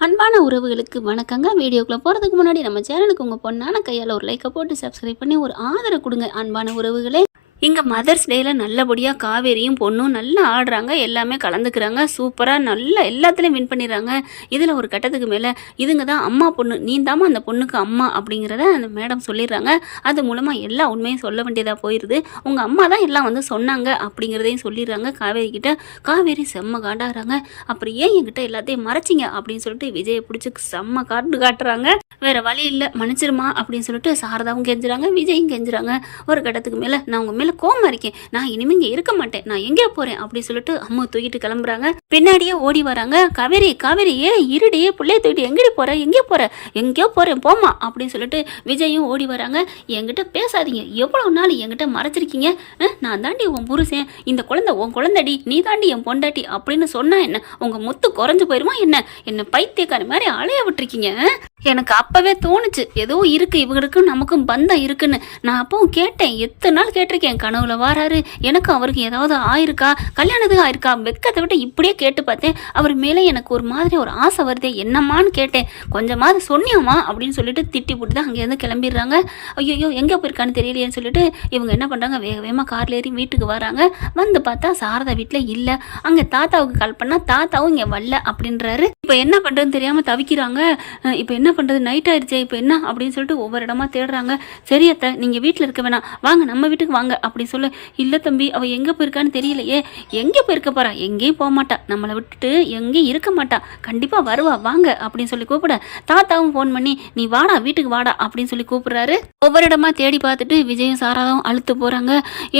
அன்பான உறவுகளுக்கு வணக்கங்க. வீடியோக்குள்ள போகிறதுக்கு முன்னாடி நம்ம சேனலுக்கு உங்கள் பொண்ணான கையால் ஒரு லைக்கை போட்டு சப்ஸ்கிரைப் பண்ணி ஒரு ஆதரவு கொடுங்க. அன்பான உறவுகளே, இங்கே மதர்ஸ் டேயில் நல்லபடியாக காவேரியும் பொண்ணும் நல்லா ஆடுறாங்க, எல்லாமே கலந்துக்கிறாங்க, சூப்பராக நல்லா எல்லாத்துலேயும் வின் பண்ணிடுறாங்க. இதில் ஒரு கட்டத்துக்கு மேலே இதுங்க தான் அம்மா பொண்ணு, நீ தாம்மா அந்த பொண்ணுக்கு அம்மா அப்படிங்கிறத அந்த மேடம் சொல்லிடுறாங்க. அது மூலமாக எல்லா உண்மையும் சொல்ல வேண்டியதாக போயிடுது. உங்கள் அம்மா தான் எல்லாம் வந்து சொன்னாங்க அப்படிங்கிறதையும் சொல்லிடுறாங்க காவேரி கிட்ட. காவேரி செம்ம காண்டாடுறாங்க. அப்புறம் ஏன் என்கிட்ட எல்லாத்தையும் மறைச்சிங்க அப்படின்னு சொல்லிட்டு விஜயை பிடிச்சி செம்ம காட்டுறாங்க. வேற வழி இல்லை, மன்னிச்சிருமா அப்படின்னு சொல்லிட்டு சாரதாவும் கெஞ்சுறாங்க, விஜயும் கெஞ்சுறாங்க. ஒரு கட்டத்துக்கு மேலே நான் உங்கள் மேலே கோவமா இருக்கேன், நான் இனிமே இங்கே இருக்க மாட்டேன், நான் எங்கே போறேன் அப்படின்னு சொல்லிட்டு அம்மா தூக்கிட்டு கிளம்புறாங்க. பின்னாடியே ஓடி வராங்க. காவேரி காவேரி இருடியே பிள்ளைய தூக்கிட்டு எங்கடி போற, எங்கேயோ போறேன் போமா அப்படின்னு சொல்லிட்டு விஜயும் ஓடி வராங்க. என்கிட்ட பேசாதீங்க, எவ்வளவு நாள் என்கிட்ட மறைச்சிருக்கீங்க, நான் தாண்டி உன் புருஷன், இந்த குழந்தை உன் குழந்தைடி, நீ தாண்டி என் பொண்டாட்டி அப்படின்னு சொன்னா என்ன, உங்க முத்து குறைஞ்சு போயிருமா என்ன பைத்தியக்காரி மாதிரி அலைய விட்டுருக்கீங்க. எனக்கு அப்பவே தோணுச்சு ஏதோ இருக்கு, இவங்களுக்கும் நமக்கும் பந்தம் இருக்குன்னு. நான் அப்பவும் கேட்டேன், எத்தனை நாள் கேட்டிருக்கேன், கனவுல வாராரு, எனக்கும் அவருக்கு ஏதாவது ஆயிருக்கா, கல்யாணத்துக்கு ஆயிருக்கா, வெக்கத்தை விட்டு இப்படியே கேட்டு பார்த்தேன். அவர் மேலே எனக்கு ஒரு மாதிரி ஒரு ஆசை வருதே, என்னம்மான்னு கேட்டேன். கொஞ்சமாவது சொன்னியாமா அப்படின்னு சொல்லிட்டு திட்டி போட்டு தான் அங்கேருந்து கிளம்பிடுறாங்க. ஐயோ எங்கே போயிருக்கான்னு தெரியலையேன்னு சொல்லிட்டு இவங்க என்ன பண்ணுறாங்க, வேக வேகமாக கார்ல ஏறி வீட்டுக்கு வராங்க. வந்து பார்த்தா சாரதா வீட்டில் இல்லை. அங்கே தாத்தாவுக்கு கால் பண்ணால் தாத்தாவும் இங்கே வரல அப்படின்றாரு. இப்போ என்ன பண்ணுறதுன்னு தெரியாமல் தவிக்கிறாங்க. இப்போ என்ன பண்ணுறது, நைட் ஆயிடுச்சே, இப்போ என்ன அப்படின்னு சொல்லிட்டு ஒவ்வொரு இடமா தேடுறாங்க. சரியத்த நீங்கள் வீட்டில் இருக்க வேணாம், வாங்க நம்ம வீட்டுக்கு வாங்க அப்படின்னு சொல்ல. இல்லை தம்பி, அவள் எங்கே போயிருக்கான்னு தெரியலையே. எங்கே போயிருக்க போறா, எங்கேயும் போக மாட்டா, நம்மளை விட்டுட்டு எங்கேயும் இருக்க மாட்டா, கண்டிப்பாக வருவா, வாங்க அப்படின்னு சொல்லி கூப்பிட. தாத்தாவும் ஃபோன் பண்ணி நீ வாடா வீட்டுக்கு வாடா அப்படின்னு சொல்லி கூப்பிடுறாரு. ஒவ்வொரு இடமா தேடி பார்த்துட்டு விஜயும் சாராவும் அழுத்து போகிறாங்க.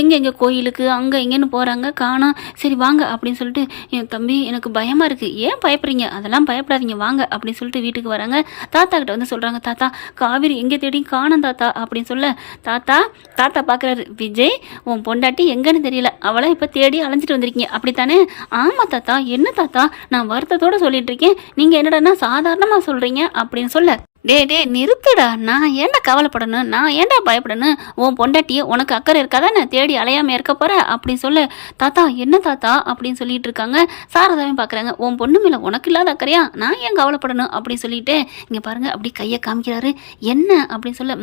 எங்கே கோயிலுக்கு அங்கே எங்கேன்னு போகிறாங்க, காணோம். சரி வாங்க அப்படின்னு சொல்லிட்டு, என் தம்பி எனக்கு பயமாக இருக்குது, ஏன் பயப்படுறீங்க, அதெல்லாம் பயப்படாதீங்க வாங்க அப்படின்னு சொல்லிட்டு வீட்டுக்கு வராங்க. தாத்தா கிட்ட வந்து சொல்கிறாங்க, தாத்தா காவேரி எங்கே தேடி காணோம் தாத்தா அப்படின்னு சொல்ல. தாத்தா பார்க்குறாரு, விஜய் உன் பொண்டாட்டி எங்கன்னு தெரியல, அவளை இப்போ தேடி அலைஞ்சிட்டு வந்திருக்கீங்க அப்படித்தானே. ஆமாம் தாத்தா. என்ன தாத்தா, நான் வருத்தத்தோடு சொல்லிட்டு இருக்கேன், நீங்கள் என்னடா சாதாரணமாக சொல்கிறீங்க அப்படின்னு சொல்ல. டே நிறுத்துடா, நான் ஏன்டா கவலைப்படணும், நான் ஏன்டா பயப்படணும், உன் பொண்டாட்டியை உனக்கு அக்கறை இருக்காதா, நான் தேடி அலையாமல் இருக்க போகிறேன் அப்படின்னு சொல்ல. தாத்தா என்ன தாத்தா அப்படின்னு சொல்லிட்டு இருக்காங்க. சாரதாவையும் பார்க்குறாங்க. உன் பொண்ணு மேலே உனக்கு இல்லாத அக்கறையா, நான் ஏன் கவலைப்படணும் அப்படின்னு சொல்லிட்டு இங்கே பாருங்க அப்படி கையை காமிக்கிறாரு. என்ன அப்படின்னு சொல்ல.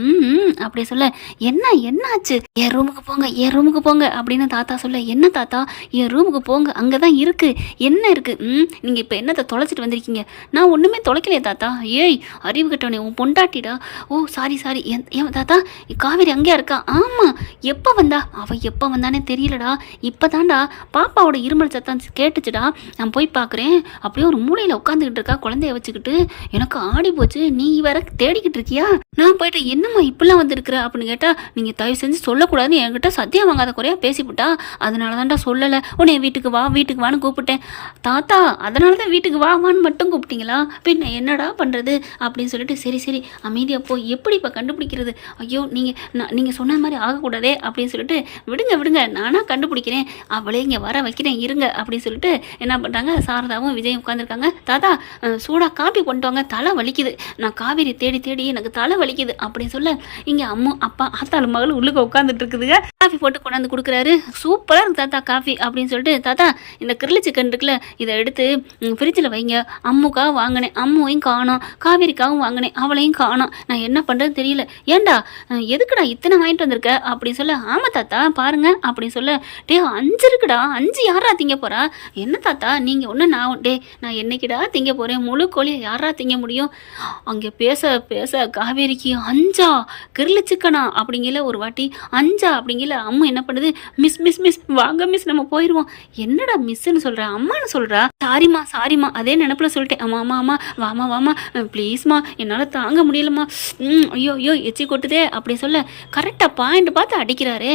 அப்படி சொல்ல. என்னாச்சு, என் ரூமுக்கு போங்க அப்படின்னு தாத்தா சொல்ல. என்ன தாத்தா, என் ரூமுக்கு போங்க, அங்கே தான் இருக்குது. என்ன இருக்குது, நீங்கள் இப்போ என்னத்தை தொலைச்சிட்டு வந்திருக்கீங்க. நான் ஒன்றுமே தொலைக்கலையே தாத்தா. ஏய் அறிவு கட்ட உன் பொண்டாட்டிடா. ஓ சாரி ஏன் தாத்தா, காவேரி அங்கேயா இருக்கா. ஆமாம். எப்போ வந்தா, அவள் எப்போ வந்தானே தெரியலடா. இப்போ தான்டா பாப்பாவோட இருமல் சத்தம் கேட்டுச்சுடா, நான் போய் பார்க்குறேன், அப்படியே ஒரு மூலையில் உட்காந்துக்கிட்டு இருக்கா குழந்தைய வச்சுக்கிட்டு. எனக்கு ஆடி போச்சு, நீ வேற தேடிக்கிட்டு இருக்கியா. நான் போயிட்டு என்னம்மா இப்படிலாம் வந்துருக்குற அப்படின்னு கேட்டால், நீங்கள் தயவு செஞ்சு சொல்லக்கூடாதுன்னு என்கிட்ட சத்தியம் வாங்காத குறையா பேசிவிட்டா, அதனால தான்டா சொல்லலை, உன்னை வீட்டுக்கு வான்னு கூப்பிட்டேன். தாத்தா அதனால தான் வீட்டுக்கு வான்னு மட்டும் கூப்பிட்டீங்களா, பின்ன என்னடா பண்ணுறது அப்படின்னு சொல்லிட்டு, சரி அமைதியாக போய் எப்படி இப்போ கண்டுபிடிக்கிறது, ஐயோ நீங்கள் சொன்ன மாதிரி ஆகக்கூடாதே அப்படின்னு சொல்லிட்டு, விடுங்க நானாக கண்டுபிடிக்கிறேன், அவளே இங்கே வர வைக்கிறேன் இருங்க அப்படின்னு சொல்லிட்டு என்ன பண்ணுறாங்க. சாரதாவும் விஜயும் உட்காந்துருக்காங்க. தாத்தா சூடாக காப்பி கொண்டு வாங்க, தலை வலிக்குது, நான் காவேரி தேடி எனக்கு தலை வலிக்குது அப்படின்னு சொல்ல. இங்கே அம்மா அப்பா ஆத்தாள் மகள் உள்ளுக்க உட்காந்துட்டு இருக்குதுங்க. காஃபி போட்டு கொண்டாந்து கொடுக்குறாரு. சூப்பராக இருக்கு தாத்தா காஃபி அப்படின்னு சொல்லிட்டு. தாத்தா இந்த கிரில் சிக்கன் இருக்குல்ல, இதை எடுத்து ஃப்ரிட்ஜில் வைங்க, அம்முக்காக வாங்கினேன், அம்முவையும் காணோம், காவேரிக்காகவும் வாங்கினேன், அவளையும் காணோம், நான் என்ன பண்ணுறது தெரியல. ஏண்டா எதுக்குடா இத்தனை வாங்கிட்டு வந்திருக்க அப்படின்னு சொல்ல. ஆமாம் தாத்தா பாருங்க அப்படின்னு சொல்ல. 5 இருக்குடா, 5 யாரா திங்க போகிறா. என்ன தாத்தா நீங்கள் ஒன்று, நான் என்னைக்கிடா திங்க போகிறேன், முழு கோழியை யாரா திங்க முடியும். அங்கே பேச காவேரிக்கு 5 கிரில் சிக்கனா அப்படிங்கல ஒரு வாட்டி, 5 அப்படிங்கல. அம்மா என்ன பண்ணுது, மிஸ் வாங்க மிஸ் நம்ம போயிடுவோம். என்னடா மிஸ்ன்னு சொல்கிறா, அம்மான்னு சொல்கிறா. சாரிம்மா அதே நினப்பில் சொல்லிட்டேன். ஆமாம் வாமா ப்ளீஸ்மா, என்னால் தாங்க முடியலம்மா, ஐயோ எச்சி கொட்டுதே அப்படி சொல்ல. கரெக்டாக பாயிண்ட் பார்த்து அடிக்கிறாரு.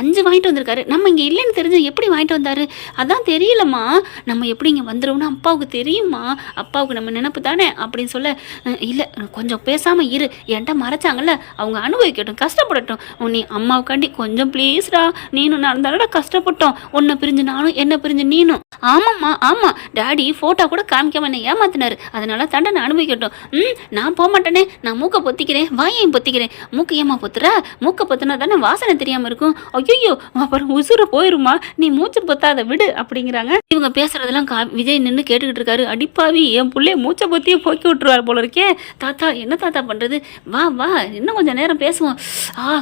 5 வாங்கிட்டு வந்திருக்காரு, நம்ம இங்கே இல்லைன்னு தெரிஞ்சு எப்படி வாங்கிட்டு வந்தாரு, அதான் தெரியலம்மா, நம்ம எப்படி இங்கே வந்துடுவோம்னா அப்பாவுக்கு தெரியுமா, அப்பாவுக்கு நம்ம நினப்பு தானே அப்படின்னு சொல்ல. இல்லை கொஞ்சம் பேசாமல் இரு, என்கிட்ட மறைச்சாங்கல்ல, அவங்க அனுபவிக்கட்டும், கஷ்டப்படட்டும், நீ அம்மாவுக்காண்டி கொஞ்சம் ப்ளீஸ்டா, நீனும் நான் தானடா கஷ்டப்பட்டோம், உன்னை பிரிஞ்சு நானும் என்ன பிரிஞ்சு நீனும். ஆமாம்மா ஆமாம், டாடி ஃபோட்டோ கூட காமிக்காம என்னை ஏமாத்தினாரு, அதனால தண்டனை அனுபவிக்கட்டும். நான் போக மாட்டேனே, நான் மூக்கை பொத்திக்கிறேன், வாயையும் பொத்திக்கிறேன். மூக்கு ஏமா பொத்துற? மூக்கை பொத்துனா தானே வாசனை தெரியாமல் இருக்கும். ஐயோ அப்புறம் உசுறு போயிருமா, நீ மூச்சு பொத்தாத விடு அப்படிங்கிறாங்க. இவங்க பேசுறதெல்லாம் விஜய் நின்று கேட்டுக்கிட்டு இருக்காரு. அடிப்பாவி, என் பிள்ளைய மூச்சை பொத்தியே போக்கி விட்டுருவார் போல இருக்கே. தாத்தா என்ன தாத்தா பண்ணுறது, வா வா இன்னும் கொஞ்சம் நேரம் பேசுவோம்.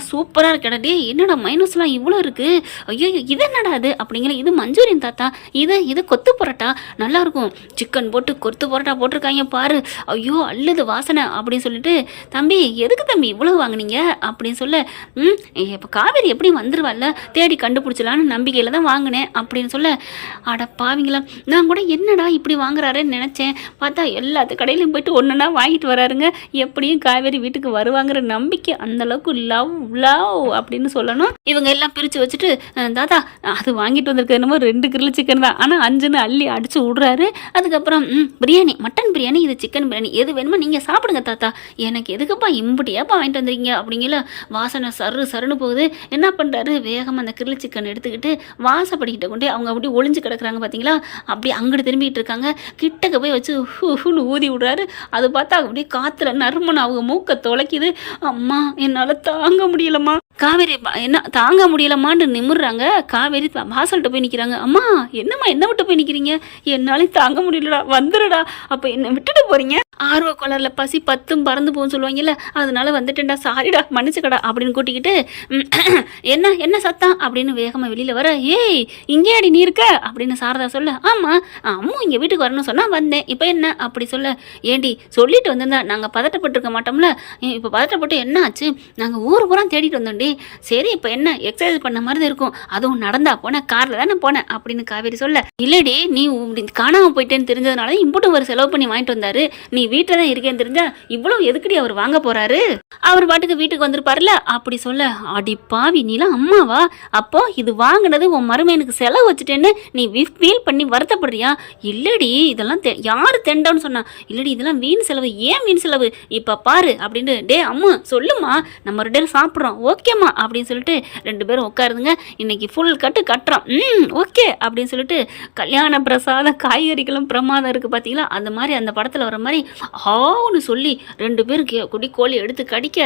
சூப்பராக இருக்கடா, என்னடா மைனஸ்லாம் இவ்வளோ இருக்குது, ஐயோ இது என்னடா அது அப்படிங்கிற. இது மஞ்சூரியன் தாத்தா, இது கொத்து பரோட்டா, நல்லா இருக்கும், சிக்கன் போட்டு கொத்து பரோட்டா போட்டிருக்காங்க பாரு, ஐயோ அல்லது வாசனை அப்படின்னு சொல்லிட்டு, தம்பி எதுக்கு தம்பி இவ்வளோ வாங்கினீங்க அப்படின்னு சொல்ல, இப்போ காவேரி எப்படி வந்துருவாள்ல, தேடி கண்டுபிடிச்சலான்னு நம்பிக்கையில் தான் வாங்கினேன் அப்படின்னு சொல்ல, அட பாவிங்களா, நான் கூட என்னடா இப்படி வாங்குறாருன்னு நினச்சேன், பார்த்தா எல்லாத்து கடையிலையும் போயிட்டு ஒன்றுனா வாங்கிட்டு வராருங்க. எப்படியும் காவேரி வீட்டுக்கு வருவாங்கிற நம்பிக்கை அந்தளவுக்கு லவ் லவ் அப்படின்னு சொல்லணும். இவங்க எல்லாம் பிரித்து வச்சுட்டு, தாத்தா அது வாங்கிட்டு வந்திருக்க என்னமோ 2 கிரில் சிக்கன் தான், ஆனால் 5ன்னு அள்ளி அடித்து விட்றாரு. அதுக்கப்புறம் பிரியாணி, மட்டன் பிரியாணி, இது சிக்கன் பிரியாணி, எது வேணுமோ நீங்கள் சாப்பிடுங்க தாத்தா, எனக்கு எதுக்குப்பா இம்புட்டியாப்பா வாங்கிட்டு வந்துருக்கீங்க அப்படிங்கல. வாசனை சருன்னு போகுது. என்ன பண்ணுறாரு, வேகமாக அந்த கிரில் சிக்கன் எடுத்துக்கிட்டு வாசப்படிக்கிட்ட கொண்டு அவங்க அப்படி ஒளிஞ்சு கிடக்குறாங்க பார்த்தீங்களா, அப்படி அங்கிட்டு திரும்பிட்டு இருக்காங்க. கிட்டக்க போய் வச்சு ஹூன்னு ஊதி விடுறாரு. அது பார்த்தா அப்படியே காற்றுல நறுமணம் அவங்க மூக்கை தொலைக்குது. அம்மா என்னால் தாங்க முடியலம்மா. காவேரி என்ன தாங்க முடியலம்மான்னு நிமிடுறாங்க. காவேரி வாசல்கிட்ட போய் நிற்கிறாங்க. அம்மா என்னம்மா என்ன விட்டு போய் நிற்கிறீங்க, என்னாலே தாங்க முடியலடா, வந்துடுடா. அப்போ என்னை விட்டுட்டு போகிறீங்க, ஆர்வ கலரில் பசி 10 பறந்து போகும்னு சொல்லுவாங்கல்ல, அதனால வந்துட்டேன்டா, சாரிடா மன்னிச்சுக்கடா அப்படின்னு கூட்டிக்கிட்டு, என்ன சத்தம் அப்படின்னு வேகமாக வெளியில் வர, ஏய் இங்கே அடி நீ இருக்க அப்படின்னு சாரதா சொல்ல, ஆமாம் அம்மா இங்கே வீட்டுக்கு வரணும்னு சொன்னால் வந்தேன், இப்போ என்ன அப்படி சொல்ல, ஏண்டி சொல்லிட்டு வந்திருந்தா நாங்கள் பதட்டப்பட்டிருக்க மாட்டோம்ல, இப்போ பதட்டப்பட்டு என்ன ஆச்சு, நாங்கள் ஊர் பூரா தேடிட்டு வந்தோண்டி, சரி இப்போ என்ன எக்ஸசைஸ் பண்ண மாதிரி இருக்கும், அதுவும் நடந்தா போனேன், காரில் தானே போனேன் அப்படின்னு காவேரி சொல்ல, இல்லடி நீ காணாமல் போயிட்டேன்னு தெரிஞ்சதுனால இம்புட்டு ஒரு செலவு பண்ணி வாங்கிட்டு வந்தாரு, நீ வீட்டில் தான் இருக்கேன்னு தெரிஞ்சா இவ்வளவு எதுக்கடி அவர் வாங்க போறாரு, அவர் பாட்டுக்கு வீட்டுக்கு வந்திருப்பாருல அப்படி சொல்ல, அடி பாவி நீலாம் அம்மாவா, அப்போ இது வாங்கினது உன் மருமையனுக்கு செலவு வச்சுட்டேன்னு நீ ஃபீல் பண்ணி வருத்தப்படுறியா, இல்லடி இதெல்லாம் யாரு தெண்டோன்னு சொன்னா, இல்லடி இதெல்லாம் வீண் செலவு, ஏன் வீண் செலவு இப்ப பாரு அப்படின்னு, டே அம்மா சொல்லுமா நம்ம 2 பேரும் சாப்பிட்றோம் ஓகேம்மா அப்படின்னு சொல்லிட்டு 2 பேரும் உட்காருதுங்க. இன்னைக்கு ஃபுல் கட்டு கட்டுறோம், ஓகே அப்படின்னு சொல்லிட்டு, கல்யாண பிரசாத காய்கறிகளும் பிரமாதம் இருக்கு பார்த்தீங்களா, அந்த மாதிரி அந்த படத்தில் வர மாதிரி ஆவுன்னு சொல்லி 2 பேருக்கு குடி கோழி எடுத்து கடிக்க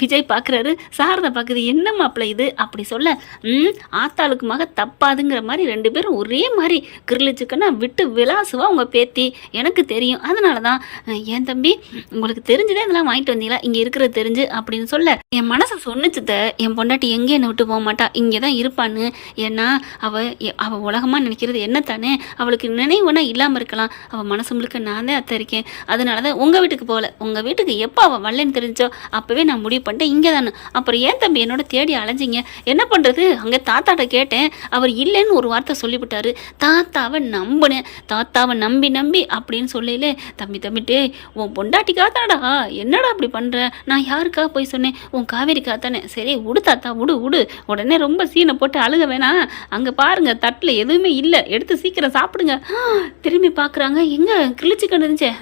விஜய் பார்க்குறாரு. சாரதா பார்க்குது, என்ன மாப்பிள்ள இது அப்படி சொல்ல, ஆத்தாளுக்கு மக தப்பாதுங்கிற மாதிரி 2 பேரும் ஒரே மாதிரி கிரில் சிக்கனா விட்டு விளாசுவா உங்கள் பேத்தி, எனக்கு தெரியும், அதனால தான் ஏன் தம்பி உங்களுக்கு தெரிஞ்சுதே இதெல்லாம் வாங்கிட்டு வந்தீங்களா, இங்கே இருக்கிறது தெரிஞ்சு அப்படின்னு சொல்ல, என் மனசை சொன்னிச்சுத, என் பொண்டாட்டி எங்கே என்னை விட்டு போக மாட்டா, இங்கே தான் இருப்பான்னு, ஏன்னா அவள் உலகமாக நினைக்கிறது என்ன தானே, அவளுக்கு நினைவுனா இல்லாமல் இருக்கலாம், அவள் மனசு முழுக்க நான் தான் அத்தை இருக்கேன், அதனால தான் உங்கள் வீட்டுக்கு போகல, உங்கள் வீட்டுக்கு எப்போ அவள் வரலன்னு தெரிஞ்சோ அப்போவே நான் முடிவு பண்ணிட்டேன் இங்கே தானே, அப்புறம் ஏன் தம்பி என்னோட தேடி அலைஞ்சிங்க, என்ன பண்ணுறது, அங்கே தாத்தாட்ட கேட்டேன், அவர் இல்லைன்னு ஒரு வார்த்தை சொல்லிவிட்டாரு, தாத்தாவை நம்பினேன், தாத்தாவை நம்பி அப்படின்னு சொல்லல, தம்பிட்டே உன் பொண்டாட்டிக்காக தானடா, என்னடா அப்படி பண்ணுற, நான் யாருக்காக போய் சொன்னேன், உன் காவேரிக்காக தானே, சரி விடு தாத்தா விடு, உடனே ரொம்ப சீனை போட்டு அழுக வேணாம், அங்கே பாருங்க தட்டில் எதுவுமே இல்லை, எடுத்து சீக்கிரம் சாப்பிடுங்க. திரும்பி பார்க்குறாங்க, எங்கே கிழிச்சிக்கணும் இருந்துச்சே,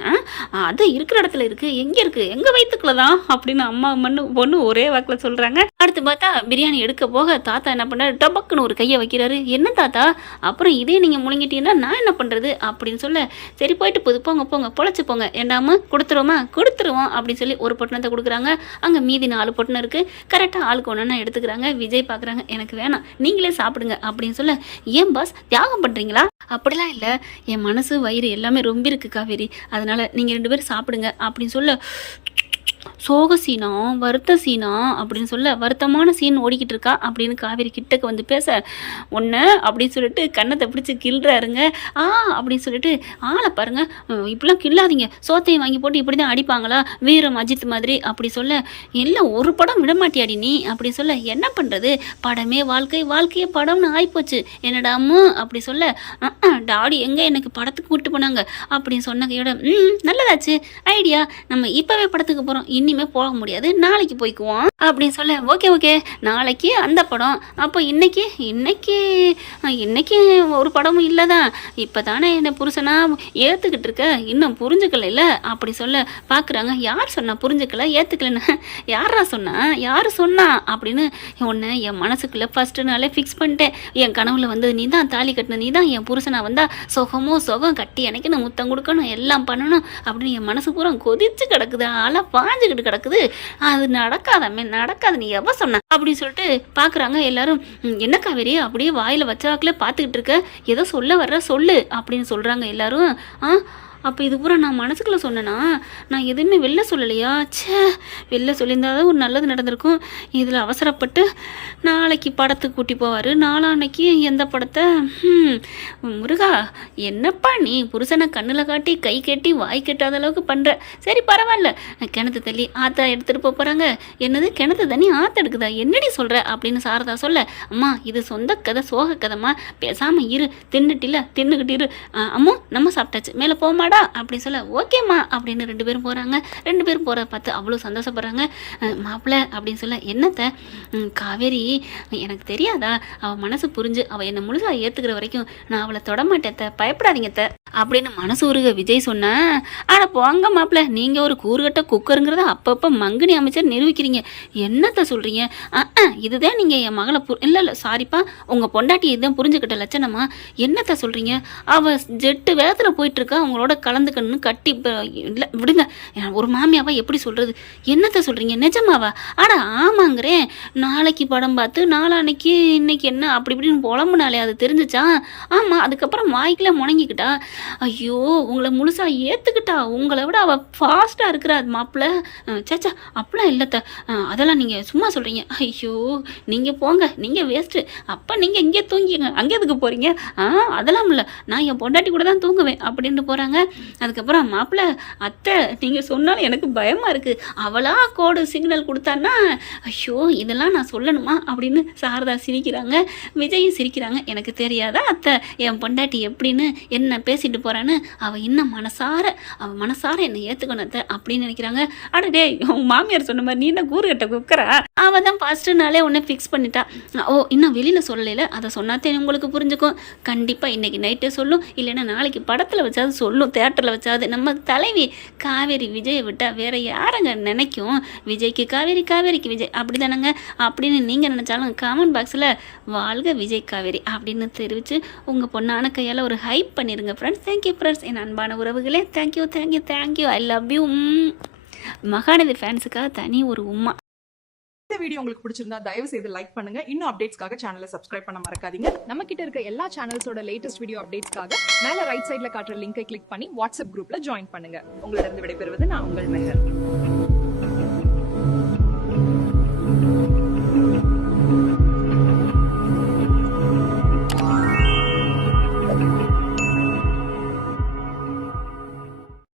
அது இருக்கிற இடத்துல இருக்குது, எங்கே இருக்குது, எங்கள் வயிற்றுக்குள்ள தான் அப்படின்னு அம்மா பொண்ணு ஒரே வாக்கில் சொல்கிறாங்க. அடுத்து பார்த்தா பிரியாணி எடுக்க போக தாத்தா என்ன பண்ணுறாரு, டபக்குன்னு ஒரு கையை வைக்கிறாரு, என்ன தாத்தா அப்புறம் இதே நீங்கள் முழுங்கிட்டீங்கன்னா நான் என்ன பண்ணுறது அப்படின்னு சொல்ல, சரி போயிட்டு போங்க பொழைச்சி போங்க, ஏண்டாம கொடுத்துருவோம் அப்படின்னு சொல்லி ஒரு பொட்டணத்தை கொடுக்குறாங்க. அங்கே மீதி 4 பொட்டணம் இருக்குது, கரெக்டாக ஆளுக்கு ஒன்று எடுத்துக்கிறாங்க. விஜய் பார்க்குறாங்க, எனக்கு வேணாம் நீங்களே சாப்பிடுங்க அப்படின்னு சொல்ல, ஏன் பாஸ் தியாகம் பண்ணுறீங்களா, அப்படிலாம் இல்லை, என் மனசு வயிறு எல்லாமே ரொம்ப இருக்குது காவேரி, அதனால் நீங்கள் 2 பேரும் சாப்பிடுங்க அப்படின்னு சொல்ல, சோக சீனா வருத்த சீனா அப்படின்னு சொல்ல, வருத்தமான சீன் ஓடிக்கிட்டு இருக்கா அப்படின்னு காவேரி கிட்டக்கு வந்து பேச, ஒன்று அப்படின்னு சொல்லிட்டு கண்ணத்தை பிடிச்சி கிள்றாருங்க. அப்படின்னு சொல்லிட்டு, ஆளை பாருங்க இப்படிலாம் கிள்ளாதீங்க, சோத்தையும் வாங்கி போட்டு இப்படி தான் அடிப்பாங்களா வீரம் அஜித் மாதிரி அப்படி சொல்ல, இல்லை ஒரு படம் விடமாட்டியாடி நீ அப்படி சொல்ல, என்ன பண்ணுறது படமே வாழ்க்கையே படம்னு ஆயிப்போச்சு என்னடாமு அப்படி சொல்ல, டாடி எங்கே எனக்கு படத்துக்கு கூப்பிட்டு போனாங்க அப்படின்னு சொன்ன கையோட, நல்லதாச்சு ஐடியா, நம்ம இப்போவே படத்துக்கு போகிறோம், இனிமே போக முடியாது, நாளைக்கு போய்க்குவோம் அப்படின்னு சொல்ல, ஓகே ஓகே நாளைக்கு அந்த படம், அப்போ இன்னைக்கு இன்னைக்கு இன்னைக்கு ஒரு படமும் இல்லைதான், இப்போ தானே என்னை புருஷனா ஏற்றுக்கிட்டு இருக்க, இன்னும் புரிஞ்சுக்கல இல்லை அப்படி சொல்ல பார்க்குறாங்க. யார் சொன்னா புரிஞ்சுக்கல ஏற்றுக்கலன்னு? யாரா சொன்னா, யார் சொன்னா அப்படின்னு உன்னை என் மனசுக்குள்ளே ஃபஸ்ட்டு நாளே ஃபிக்ஸ் பண்ணிட்டேன். என் கனவுல வந்தது நீ தான், தாலி கட்டின நீ தான், என் புருஷனா வந்தா சுகமோ சுகம், கட்டி எனக்குன்னு முத்தம் கொடுக்கணும், எல்லாம் பண்ணணும் அப்படின்னு என் மனசு பூரா கொதிச்சு கிடக்குது, ஆளாக பாஞ்சுக்கிட்டு கிடக்குது. அது நடக்காதாமே, நடக்காது, நீ எவ சொன்ன அப்படின்னு சொல்லிட்டு பார்க்குறாங்க எல்லாரும். என்ன காவேரி அப்படியே வாயில் வச்சாக்கில் பார்த்துக்கிட்டு இருக்க, ஏதோ சொல்ல வர்ற சொல்லு அப்படின்னு சொல்கிறாங்க எல்லாரும். அப்போ இது பூரா நான் மனசுக்குள்ளே சொன்னேன்னா, நான் எதுவுமே வெளில சொல்லலையா? ச்சே, வெளில சொல்லியிருந்தாதான் ஒரு நல்லது நடந்திருக்கும். இதில் அவசரப்பட்டு நாளைக்கு படத்துக்கு கூட்டி போவார், நாளான்னைக்கு எந்த படத்தை? முருகா, என்னப்பா நீ புருஷனை கண்ணில் காட்டி கை கட்டி வாய் கட்டாத அளவுக்கு பண்ணுற. சரி பரவாயில்ல, கிணத்து தள்ளி ஆத்தா எடுத்துகிட்டு போகிறாங்க. என்னது கிணத்து தண்ணி ஆற்ற எடுக்குதா? என்னடி சொல்கிற அப்படின்னு சாரதா சொல்ல, அம்மா இது சொந்த கதை, சோக கதைம்மா, பேசாமல் இரு, தின்னுக்கிட்டு இரு. அம்மா நம்ம சாப்பிட்டாச்சு, மேலே போமாடா அப்படி சொல்ல, ஓகேம்மா அப்படின்னு 2 பேரும் போகிறாங்க. 2 பேரும் போகிறத பார்த்து அவ்வளோ சந்தோஷப்படுறாங்க. மாப்பிள்ளை அப்படின்னு சொல்ல, என்னத்த காவேரி எனக்கு தெரியாதா, அவள் மனசு புரிஞ்சு அவள் என்னை முழுசாக ஏற்றுக்கிற வரைக்கும் நான் அவளை தொடமாட்டேத்த, பயப்படாதீங்கத்த அப்படின்னு மனசு உருக விஜய் சொன்ன. ஆனால் போங்க மாப்பிள்ளை, நீங்கள் ஒரு கூறுகட்ட குக்கருங்கிறத அப்பப்போ மங்குனி அமைச்சர் நிரூபிக்கிறீங்க. என்னத்த சொல்கிறீங்க? இதுதான் நீங்கள் என் மகளை இல்லை சாரிப்பா, உங்கள் பொண்டாட்டி இதுதான் புரிஞ்சுக்கிட்ட லட்சணமா? என்னத்த சொல்கிறீங்க? அவள் ஜெட்டு வேகத்தில் போயிட்டுருக்கா, அவங்களோட கலந்துக்கணும்னு கட்டி இல்லை விடுங்க. ஒரு மாமியாவா எப்படி சொல்கிறது? என்னத்த சொல்கிறீங்க? நிஜமாவா? ஆடா ஆமாங்கிறேன். நாளைக்கு படம் பார்த்து நாளான்னைக்கு இன்னைக்கு என்ன அப்படி இப்படின்னு புலம்புனாலே அது தெரிஞ்சிச்சா? ஆமாம், அதுக்கப்புறம் வாய்க்கில் முணங்கிக்கிட்டா. ஐயோ, உங்களை முழுசாக ஏற்றுக்கிட்டா, உங்களை விட அவள் ஃபாஸ்ட்டாக இருக்கிறா மாப்பிள்ள. சேச்சா அப்படிலாம் இல்லைத்த, அதெல்லாம் நீங்கள் சும்மா சொல்கிறீங்க. ஐயோ நீங்கள் போங்க, நீங்கள் வேஸ்ட்டு. அப்போ நீங்கள் இங்கே தூங்கிங்க, அங்கே எதுக்கு போகிறீங்க? அதெல்லாம் இல்லை, நான் என் பொண்டாட்டி கூட தான் தூங்குவேன் அப்படின்ட்டு போகிறாங்க. அதுக்கப்புறம் மாப்பிள்ளை, அத்தை நீங்கள் சொன்னாலும் எனக்கு பயமாக இருக்குது, அவளா கோடு சிக்னல் கொடுத்தான்னா, ஐயோ இதெல்லாம் நான் சொல்லணுமா அப்படின்னு சாரதா சிரிக்கிறாங்க, விஜயும் சிரிக்கிறாங்க. எனக்கு தெரியாதா அத்தை என் பொண்டாட்டி எப்படின்னு, என்ன பேசிட்டு போகிறான்னு? அவள் இன்னும் மனசார என்னை ஏற்றுக்கணும் அத்தை அப்படின்னு நினைக்கிறாங்க. அடடே, உன் மாமியார் சொன்ன மாதிரி நீ என்ன கூறு கட்ட குக்கரா? அவள் தான் ஃபஸ்ட்டு நாளே உன்னை ஃபிக்ஸ் பண்ணிட்டா. ஓ இன்னும் வெளியில் சொல்லலை, அதை சொன்னாத்தே உங்களுக்கு புரிஞ்சுக்கும். கண்டிப்பாக இன்றைக்கி நைட்டே சொல்லும், இல்லைன்னா நாளைக்கு படத்தில் வச்சாது சொல்லும், தேட்டரில் வச்சாது. நம்ம தலைவி காவேரி விஜயை விட்டால் வேற யாரங்க நினைக்கும்? விஜய்க்கு காவேரி, காவேரிக்கு விஜய், அப்படி தானேங்க அப்படின்னு நீங்கள் நினச்சாலும் கமெண்ட் பாக்ஸில் வாழ்க விஜய் காவேரி அப்படின்னு தெரிவித்து உங்கள் பொண்ணான கையால் ஒரு ஹைப் பண்ணிடுங்க ஃப்ரெண்ட்ஸ். தேங்க்யூ ஃப்ரெண்ட்ஸ், என் அன்பான உறவுகளே. Thank you, I love you. Mahanadi ஃபேன்ஸுக்காக தனி ஒரு உம்மா. இந்த வீடியோ உங்களுக்கு பிடிச்சிருந்தா தயவு செய்து லைக் பண்ணுங்க. இன்னும் அப்டேட்ஸ்க்காக சேனலை சப்ஸ்கிரைப் பண்ண மறக்காதீங்க. நம்ம கிட்ட இருக்க எல்லா சேனல்ஸோட லேட்டஸ்ட் வீடியோ அப்டேட்ஸ்க்காக மேல ரைட் சைடுல காட்டுற லிங்கை கிளிக் பண்ணி வாட்ஸ்அப் குரூப்ல ஜாயின் பண்ணுங்க. உங்களிடம் விடைபெறுவது நான் உங்கள் மெஹர்.